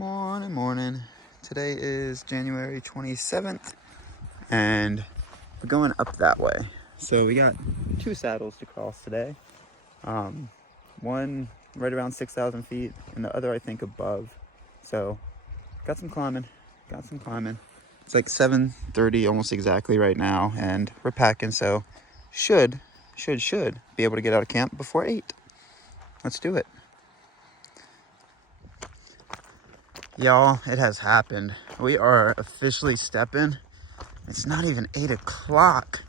Morning, morning. Today is January 27th, and we're going up that way. So we got two saddles to cross today. One right around 6,000 feet, and the other I think above. So got some climbing. It's like 7:30 almost exactly right now, and we're packing, so should be able to get out of camp before 8. Let's do it. Y'all, it has happened. We are officially stepping. It's not even 8 o'clock.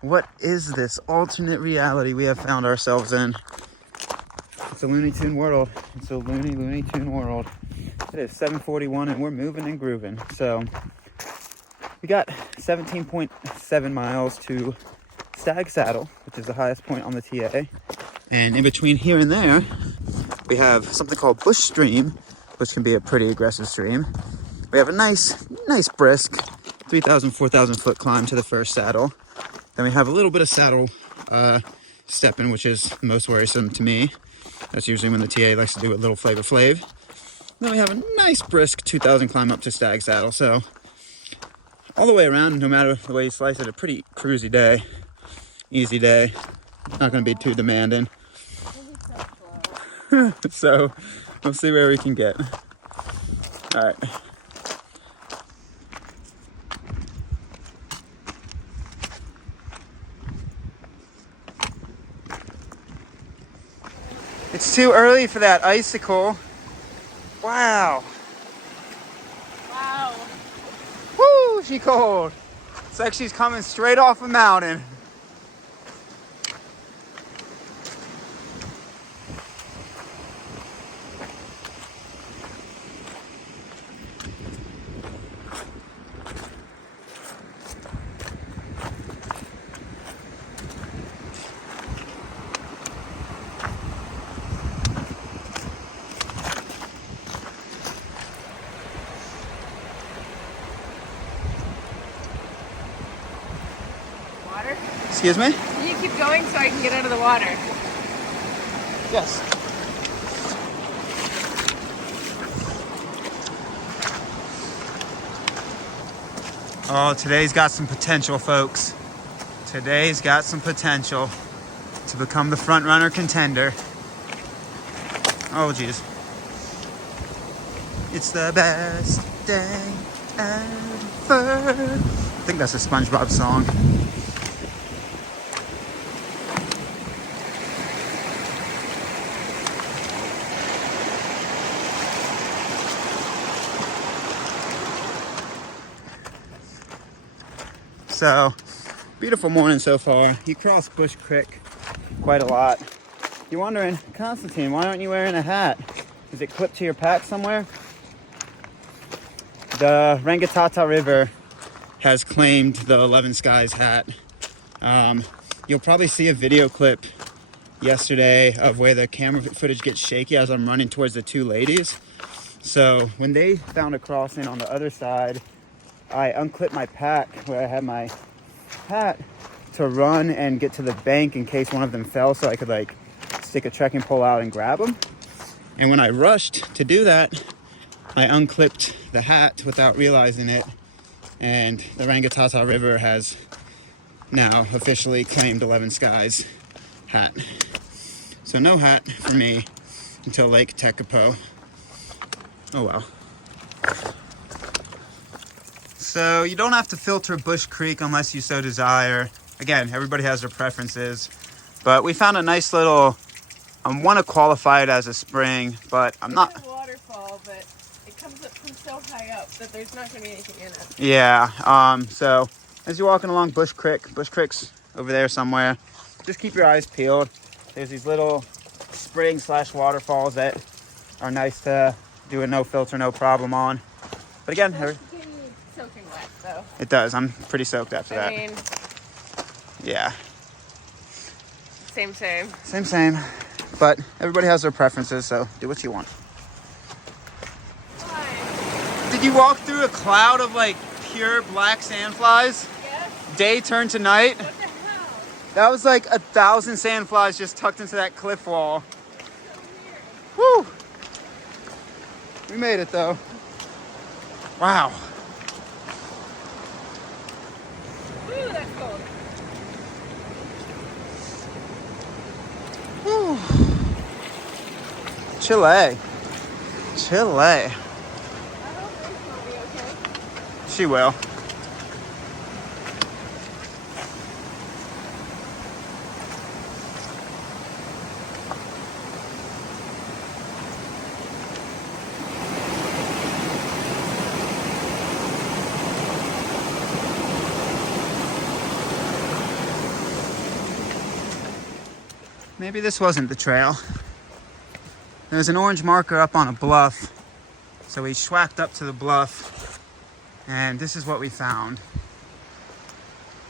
What is this alternate reality we have found ourselves in? It's a Looney Tune world. It's a Looney Tune world. It is 7:41 and we're moving and grooving. So we got 17.7 miles to Stag Saddle, which is the highest point on the TA. And in between here and there, we have something called Bush Stream, which can be a pretty aggressive stream. We have a nice brisk 3,000, 4,000 foot climb to the first saddle. Then we have a little bit of saddle stepping, which is the most worrisome to me. That's usually when the TA likes to do a little Flavor Flav. Then we have a nice brisk 2,000 climb up to Stag Saddle. So all the way around, no matter the way you slice it, a pretty cruisy day, easy day. Not going to be too demanding. So we'll see where we can get. All right. It's too early for that icicle. Wow. Wow. Woo, she cold. It's like she's coming straight off a mountain. Water? Excuse me? Can you keep going so I can get out of the water? Yes. Oh, today's got some potential, folks. Today's got some potential to become the front runner contender. Oh, geez. It's the best day ever. I think that's a SpongeBob song. So, beautiful morning so far. You cross Bush Creek quite a lot. You're wondering, Constantine, why aren't you wearing a hat? Is it clipped to your pack somewhere? The Rangitata River has claimed the 11 Skies hat. You'll probably see a video clip yesterday of where the camera footage gets shaky as I'm running towards the two ladies. So when they found a crossing on the other side, I unclipped my pack where I had my hat to run and get to the bank in case one of them fell, so I could like stick a trekking pole out and grab them. And when I rushed to do that, I unclipped the hat without realizing it, and the Rangitata River has now officially claimed 11 Skies hat. So no hat for me until Lake Tekapo. Oh well. So you don't have to filter Bush Creek unless you so desire. Again, everybody has their preferences. But we found a nice little, I want to qualify it as a spring, but I'm not. It's a waterfall, but it comes up from so high up that there's not going to be anything in it. Yeah, so as you're walking along Bush Creek's over there somewhere, just keep your eyes peeled. There's these little springs/waterfalls that are nice to do a no filter, no problem on. But again, Soaking wet, though. it does. I'm pretty soaked after that. I mean, Yeah. same. Same. But everybody has their preferences, so do what you want. Fine. Did you walk through a cloud of like pure black sandflies? Yes. Day turned to night? What the hell? That was like 1,000 sandflies just tucked into that cliff wall. So weird. Woo! We made it though. Wow. Ooh, that's cold. Whew. Chile. Chile. I hope Grace will be okay. She will. Maybe this wasn't the trail. There's an orange marker up on a bluff. So we schwacked up to the bluff and this is what we found.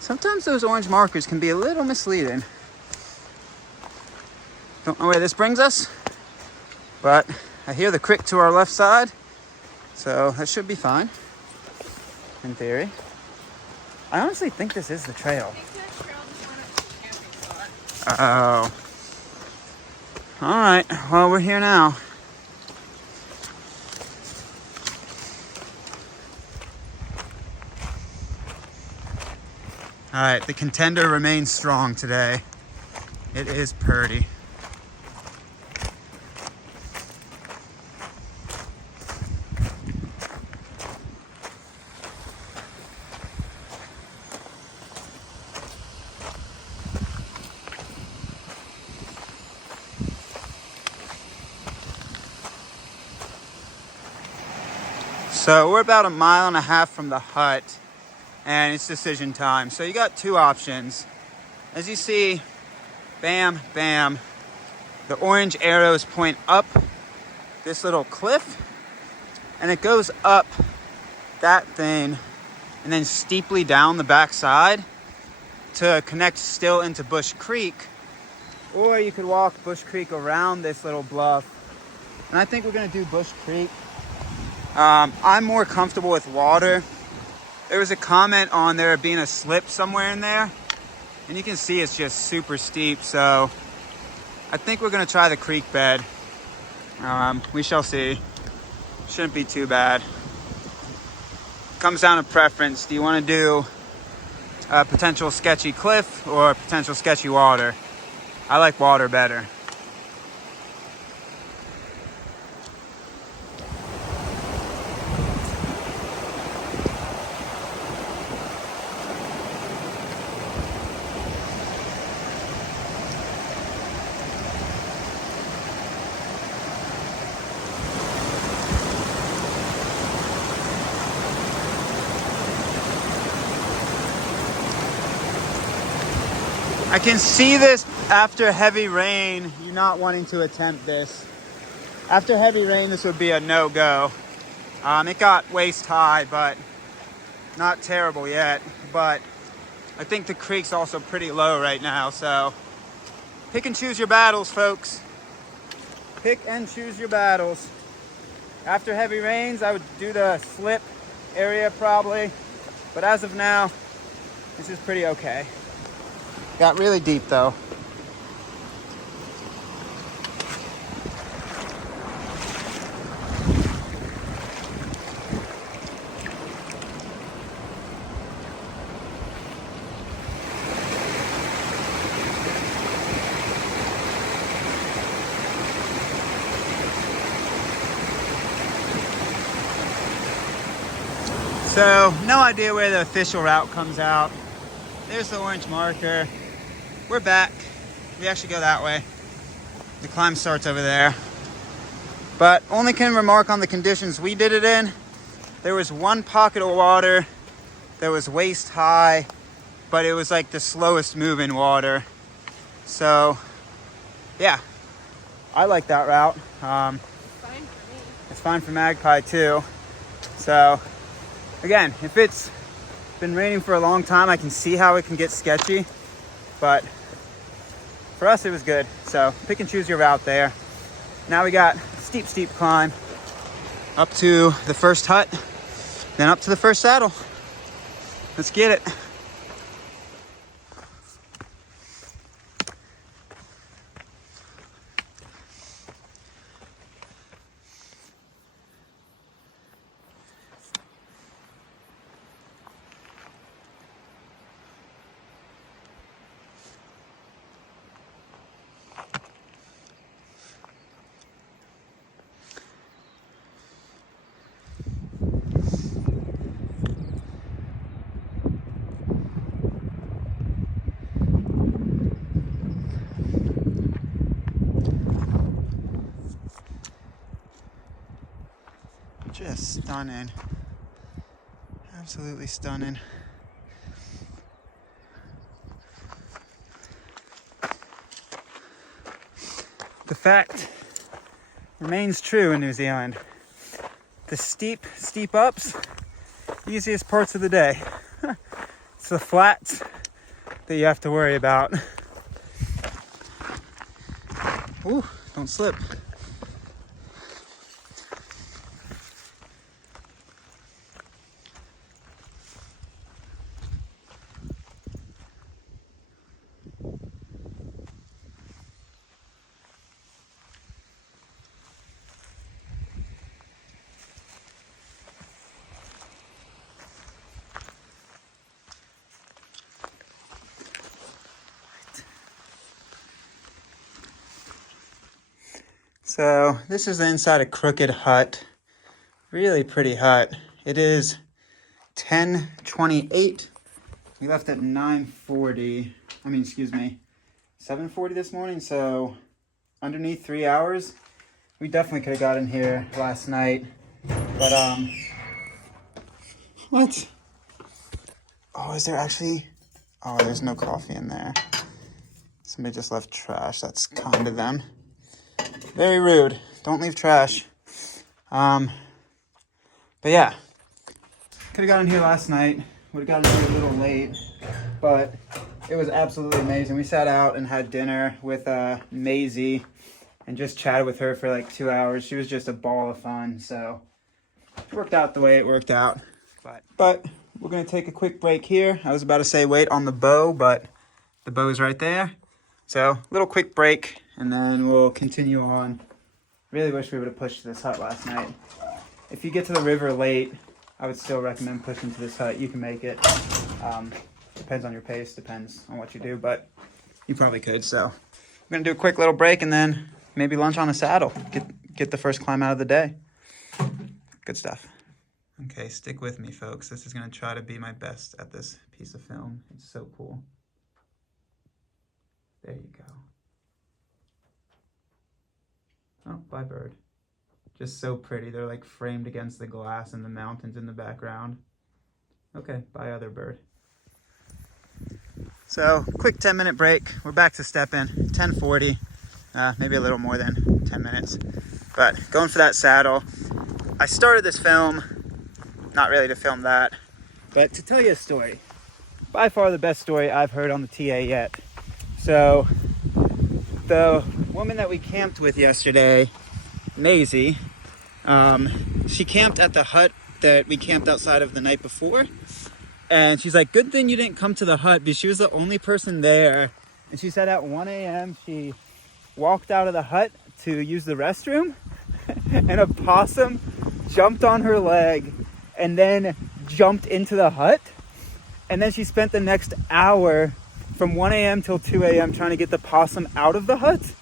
Sometimes those orange markers can be a little misleading. Don't know where this brings us, but I hear the creek to our left side. So that should be fine, in theory. I honestly think this is the trail. I think that trail just went up to the camping spot. Oh. All right, well, we're here now. All right, the contender remains strong today. It is Purdy. So we're about 1.5 miles from the hut and it's decision time. So you got two options. As you see, bam, bam, the orange arrows point up this little cliff and it goes up that thing and then steeply down the backside to connect still into Bush Creek. Or you could walk Bush Creek around this little bluff. And I think we're gonna do Bush Creek. I'm more comfortable with water. There was a comment on there being a slip somewhere in there. And you can see it's just super steep. So I think we're gonna try the creek bed. We shall see. Shouldn't be too bad. Comes down to preference. Do you wanna do a potential sketchy cliff or potential sketchy water? I like water better. I can see this after heavy rain, you not wanting to attempt this. After heavy rain, this would be a no-go. It got waist high, but not terrible yet. But I think the creek's also pretty low right now, so pick and choose your battles, folks. Pick and choose your battles. After heavy rains, I would do the slip area probably, but as of now, this is pretty okay. Got really deep though. So, no idea where the official route comes out. There's the orange marker. We're back. We actually go that way. The climb starts over there. But only can remark on the conditions we did it in. There was one pocket of water that was waist high, but it was like the slowest moving water. So, yeah, I like that route. Fine for me. It's fine for Magpie too. So, again, if it's been raining for a long time, I can see how it can get sketchy, but for us, it was good. So pick and choose your route there. Now we got steep, steep climb up to the first hut, then up to the first saddle. Let's get it. Just stunning. Absolutely stunning. The fact remains true in New Zealand. The steep ups, easiest parts of the day. It's the flats that you have to worry about. Ooh, don't slip. So this is the inside of Crooked Hut. Really pretty hut. It is 10:28. We left at 9:40. 7:40 this morning. So underneath 3 hours. We definitely could have got in here last night. But what? Oh, is there actually? Oh, there's no coffee in there. Somebody just left trash. That's kind of them. Very rude. Don't leave trash. But yeah, could have gotten here last night. Would have gotten here a little late, but it was absolutely amazing. We sat out and had dinner with Maisie and just chatted with her for like 2 hours. She was just a ball of fun. So it worked out the way it worked out. But we're gonna take a quick break here. I was about to say wait on the bow, but the bow is right there. So little quick break, and then we'll continue on. Really wish we would have pushed to this hut last night. If you get to the river late, I would still recommend pushing to this hut. You can make it. Depends on your pace, depends on what you do, but you probably could. So we're gonna do a quick little break and then maybe lunch on a saddle. Get the first climb out of the day. Good stuff. Okay, stick with me, folks. This is gonna try to be my best at this piece of film. It's so cool. There you go. Oh, bye, bird. Just so pretty. They're like framed against the glass and the mountains in the background. Okay, bye, other bird. So, quick 10-minute break. We're back to stepping. 10:40. Maybe a little more than 10 minutes. But going for that saddle. I started this film, not really to film that, but to tell you a story. By far the best story I've heard on the TA yet. So, the woman that we camped with yesterday, Maisie, she camped at the hut that we camped outside of the night before. And she's like, good thing you didn't come to the hut, because she was the only person there. And she said at 1 a.m. she walked out of the hut to use the restroom and a possum jumped on her leg and then jumped into the hut. And then she spent the next hour from 1 a.m. till 2 a.m. trying to get the possum out of the hut.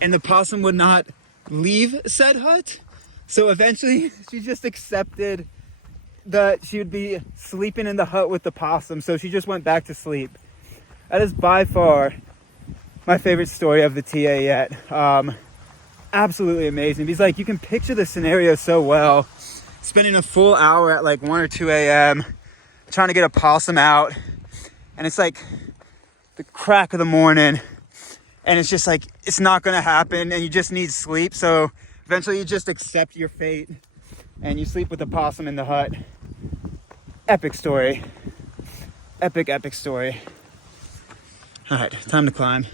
And the possum would not leave said hut. So eventually she just accepted that she would be sleeping in the hut with the possum. So she just went back to sleep. That is by far my favorite story of the TA yet. Absolutely amazing. Because like you can picture the scenario so well. Spending a full hour at like 1 or 2 a.m. trying to get a possum out. And it's like the crack of the morning. And it's just like, it's not going to happen. And you just need sleep. So eventually you just accept your fate. And you sleep with the possum in the hut. Epic story. Epic, epic story. All right, time to climb.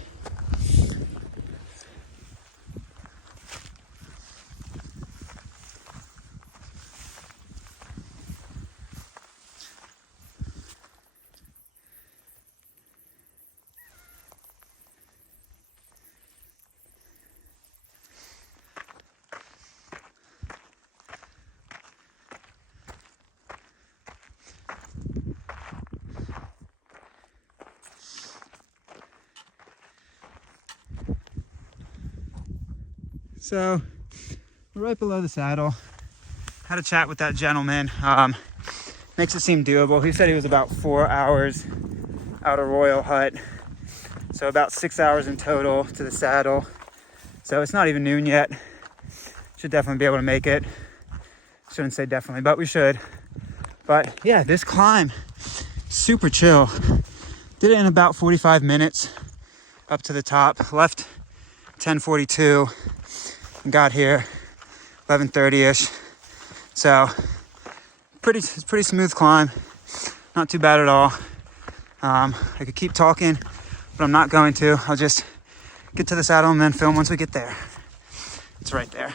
So, we're right below the saddle. Had a chat with that gentleman. Makes it seem doable. He said he was about 4 hours out of Royal Hut. So about 6 hours in total to the saddle. So it's not even noon yet. Should definitely be able to make it. Shouldn't say definitely, but we should. But yeah, this climb, super chill. Did it in about 45 minutes up to the top. Left 10:42 and got here 11:30ish. So pretty smooth climb. Not too bad at all. I could keep talking, but I'm not going to. I'll just get to the saddle and then film once we get there. It's right there.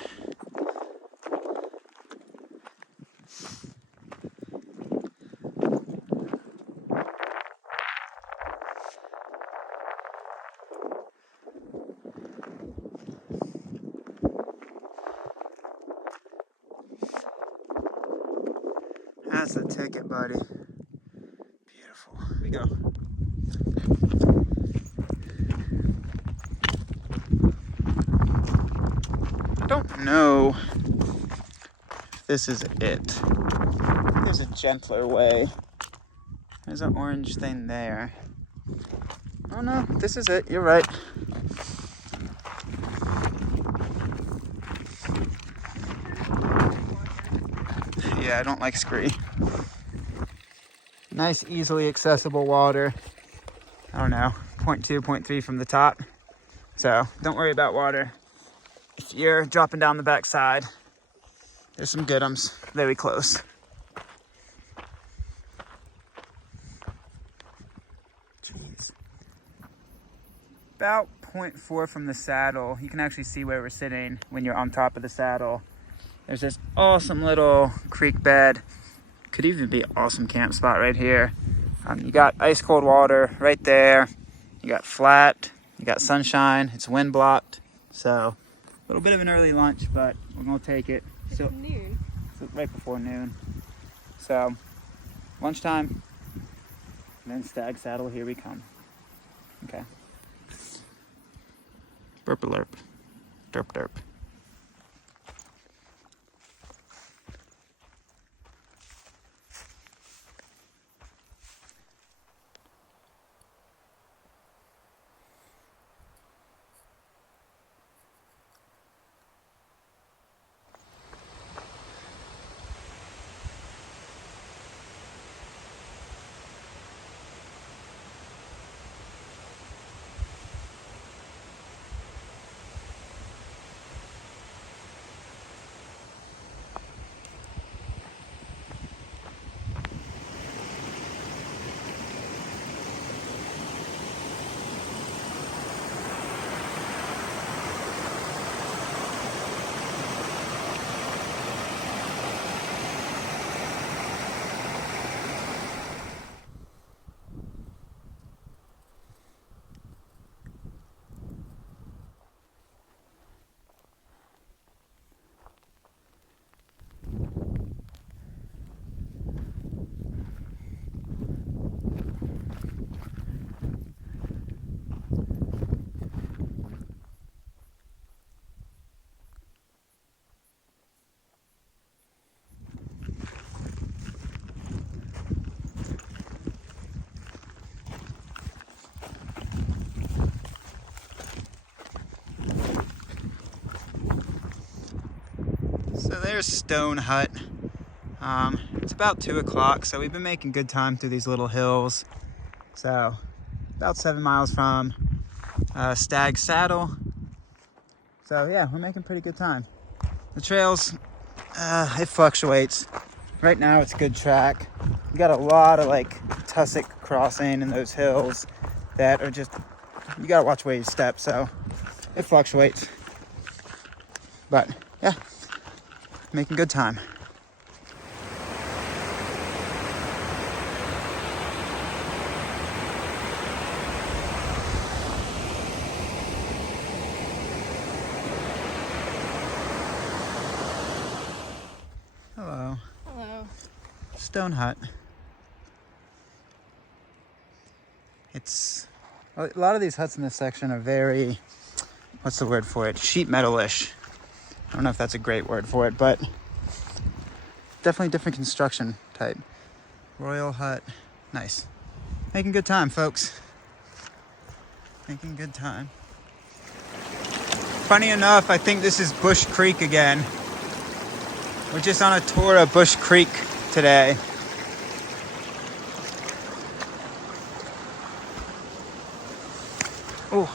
That's the ticket, buddy. Beautiful. Here we go. I don't know if this is it. There's a gentler way. There's an orange thing there. Oh no, this is it. You're right. Yeah, I don't like scree. Nice, easily accessible water. I don't know, 0.2, 0.3 from the top. So don't worry about water. If you're dropping down the backside, there's some good ones very close. Jeez. About 0.4 from the saddle. You can actually see where we're sitting when you're on top of the saddle. There's this awesome little creek bed. Could even be an awesome camp spot right here. You got ice cold water right there. You got flat, you got sunshine, it's wind blocked. So a little bit of an early lunch, but we're gonna take it. It's noon. So right before noon. So lunchtime, and then Stag Saddle, here we come. Okay. Burp alert. Derp derp. So there's Stone Hut. It's about 2 o'clock, so we've been making good time through these little hills. So about 7 miles from Stag Saddle. So yeah, we're making pretty good time. The trails, it fluctuates. Right now it's good track. You got a lot of like tussock crossing in those hills that are just, you gotta watch where you step, so it fluctuates. But yeah, making good time. Hello. Hello. Stone Hut. It's a lot of these huts in this section are very, what's the word for it? Sheet metal-ish. I don't know if that's a great word for it, but definitely different construction type. Royal hut. Nice. Making good time, folks. Making good time. Funny enough, I think this is Bush Creek again. We're just on a tour of Bush Creek today. Oh.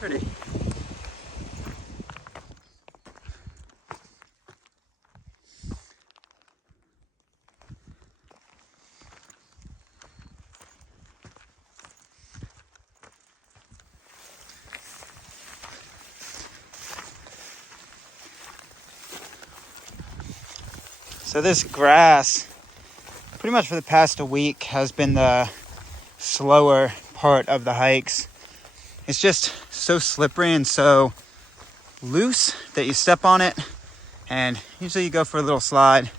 Pretty. So this grass, pretty much for the past week, has been the slower part of the hikes. It's just so slippery and so loose that you step on it, and usually you go for a little slide.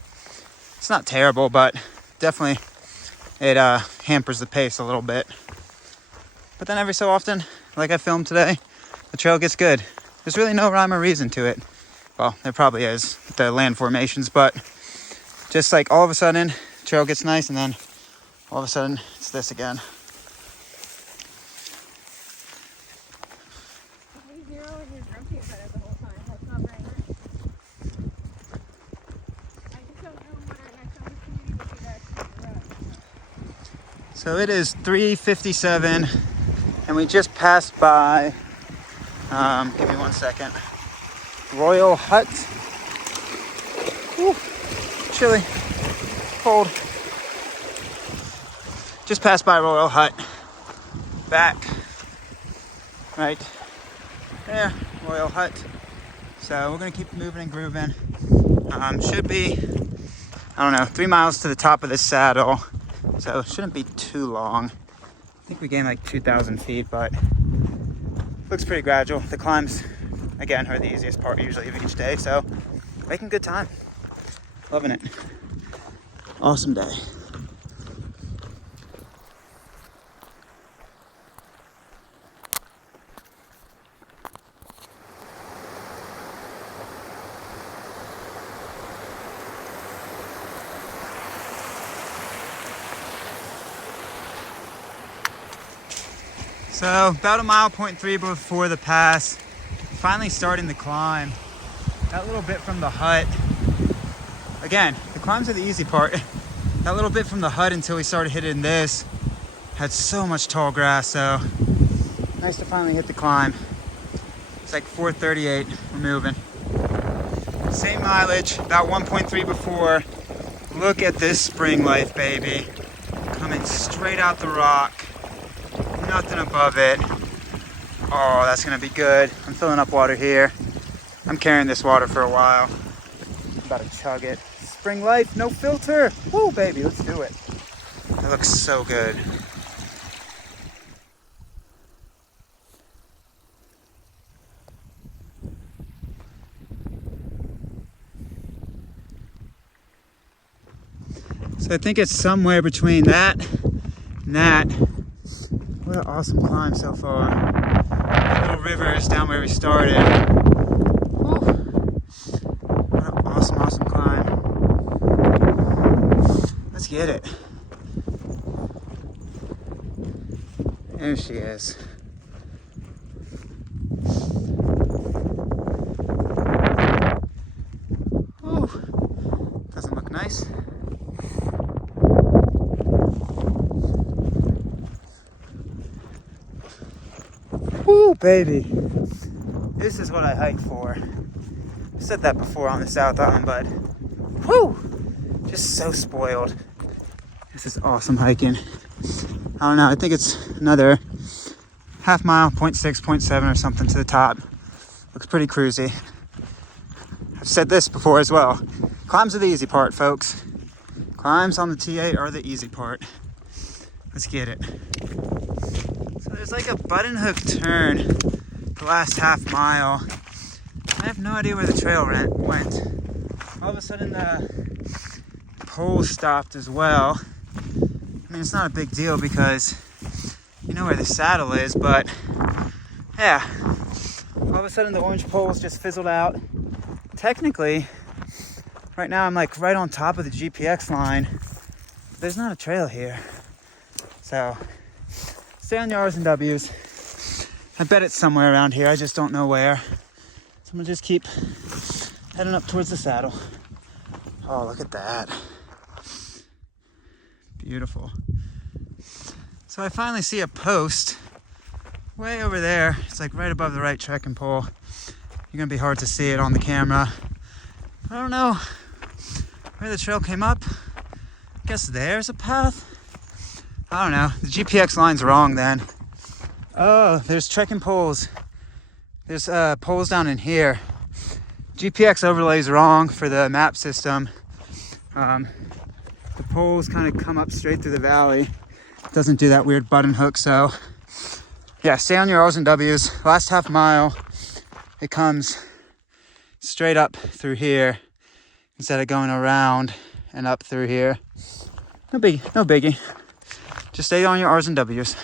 It's not terrible, but definitely it hampers the pace a little bit. But then every so often, like I filmed today, the trail gets good. There's really no rhyme or reason to it. Well, there probably is with the land formations, but just like all of a sudden, the trail gets nice, and then all of a sudden, it's this again. So it is 3:57, and we just passed by, give me 1 second, Royal Hut. Woo, chilly, cold. Just passed by Royal Hut. Back, right there, Royal Hut. So we're gonna keep moving and grooving. Should be, I don't know, 3 miles to the top of this saddle. So it shouldn't be too long. I think we gained like 2,000 feet, but looks pretty gradual. The climbs, again, are the easiest part usually of each day. So making good time. Loving it. Awesome day. So about 1.3 miles before the pass, finally starting the climb. That little bit from the hut, again, the climbs are the easy part. That little bit from the hut until we started hitting this had so much tall grass, so nice to finally hit the climb. It's like 4:38, we're moving. Same mileage, about 1.3 before. Look at this spring life, baby. Coming straight out the rock. Nothing above it. Oh, that's gonna be good. I'm filling up water here. I'm carrying this water for a while. I'm about to chug it. Spring life, no filter. Woo, baby, let's do it. That looks so good. So I think it's somewhere between that and that. What an awesome climb so far. The little river is down where we started. Woo. What an awesome, awesome climb. Let's get it. There she is. Woo. Doesn't look nice. baby. This is what I hike for. I've said that before on the South Island, but whew, just so spoiled. This is awesome hiking. I don't know, I think it's another half mile, 0.6, 0.7 or something to the top. Looks pretty cruisy. I've said this before as well. Climbs are the easy part, folks. Climbs on the T8 are the easy part. Let's get it. So there's like a button hook turn the last half mile. I have no idea where the trail went. All of a sudden the pole stopped as well. I mean, it's not a big deal because you know where the saddle is, but yeah. All of a sudden the orange poles just fizzled out. Technically, right now I'm like right on top of the GPX line. There's not a trail here. So, stay on your R's and W's. I bet it's somewhere around here, I just don't know where. So I'm gonna just keep heading up towards the saddle. Oh, look at that. Beautiful. So I finally see a post way over there. It's like right above the right trekking pole. You're gonna be hard to see it on the camera. I don't know where the trail came up. I guess there's a path. I don't know. The GPX line's wrong then. Oh, there's trekking poles. There's poles down in here. GPX overlay's wrong for the map system. The poles kind of come up straight through the valley. It doesn't do that weird button hook, so yeah, stay on your R's and W's. Last half mile, it comes straight up through here instead of going around and up through here. No biggie. Just stay on your R's and W's.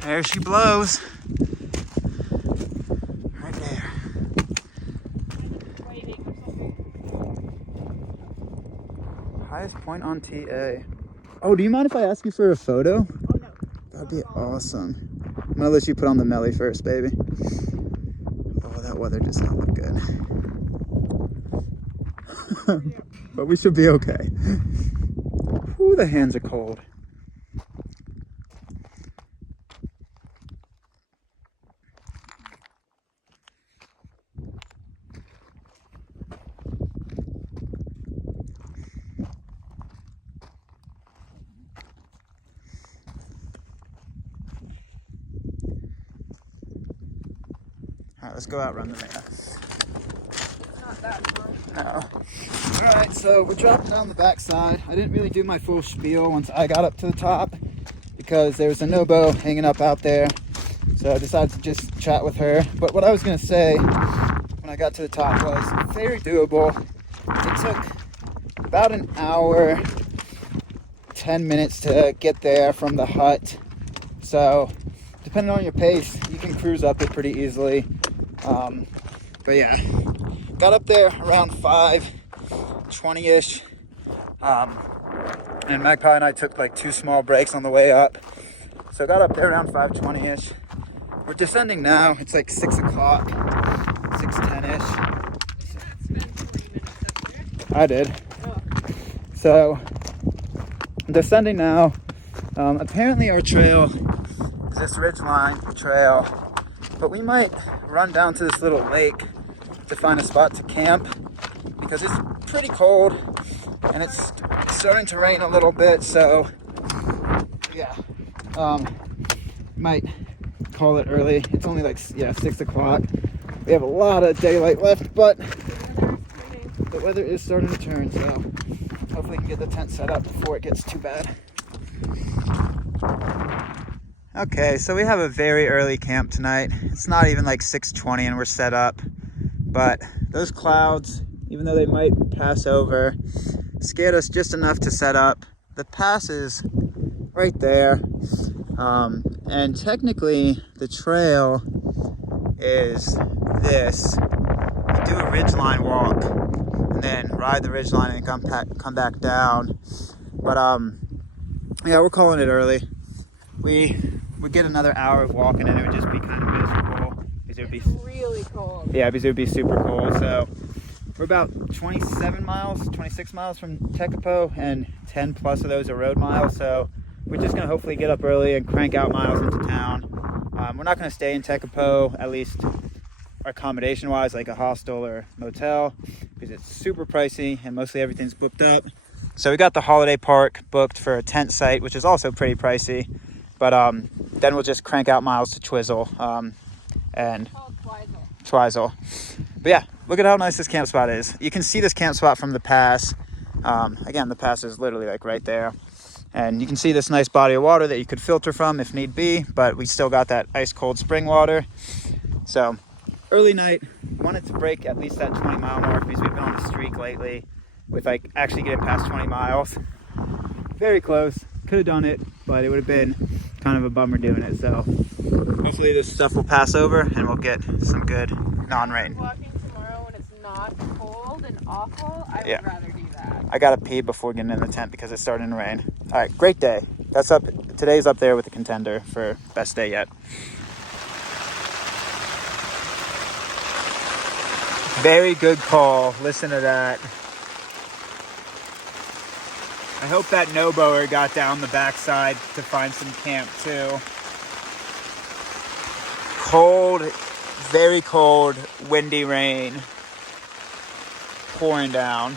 There she blows. Right there. Highest point on TA. Oh, do you mind if I ask you for a photo? Oh, no. That'd be awesome. I'm gonna let you put on the melly first, baby. Oh, that weather does not look good. But we should be okay. Ooh, the hands are cold. All right, let's go out, run the man. Not that far. No. All right, so we're dropping down the backside. I didn't really do my full spiel once I got up to the top because there was a no-bow hanging up out there. So I decided to just chat with her. But what I was gonna say when I got to the top was very doable. It took about an hour, 10 minutes to get there from the hut. So depending on your pace, you can cruise up it pretty easily. But yeah, got up there around 5:20ish. And Magpie and I took like 2 small breaks on the way up. So got up there around 5:20ish. We're descending now. It's like 6 o'clock, 6:10ish. I did. So I'm descending now. Apparently our trail is this ridgeline trail, but we might run down to this little lake to find a spot to camp because it's pretty cold and it's starting to rain a little bit. So yeah, might call it early. It's only like 6 o'clock. We have a lot of daylight left, but the weather is starting to turn, so hopefully we can get the tent set up before it gets too bad. Okay, so we have a very early camp tonight. It's not even like 6:20 and we're set up, but those clouds, even though they might pass over, scared us just enough to set up. The pass is right there, and technically the trail is this, do a ridgeline walk and then ride the ridgeline and come back down. But yeah, we're calling it early. We would get another hour of walking and it would just be kind of miserable because it would be really cold. Yeah, because it would be super cold. So we're about 26 miles from Tekapo, and 10 plus of those are road miles. So we're just gonna hopefully get up early and crank out miles into town. We're not gonna stay in Tekapo, at least accommodation wise, like a hostel or motel, because it's super pricey and mostly everything's booked up. So we got the holiday park booked for a tent site, which is also pretty pricey. But then we'll just crank out miles to Twizzle and Twizel. But yeah, look at how nice this camp spot is. You can see this camp spot from the pass. Again, the pass is literally like right there. And you can see this nice body of water that you could filter from if need be, but we still got that ice cold spring water. So early night, wanted to break at least that 20-mile mark because we've been on a streak lately with like actually getting past 20 miles. Very close, could have done it, but it would have been kind of a bummer doing it. So hopefully this stuff will pass over and we'll get some good non-rain. Walking tomorrow when it's not cold and awful, I would rather do that. I gotta pee before getting in the tent because it's starting to rain. All right, great day. Today's up there with the contender for best day yet. Very good call. Listen to that. I hope that no-bower got down the backside to find some camp too. Cold, very cold, windy rain pouring down.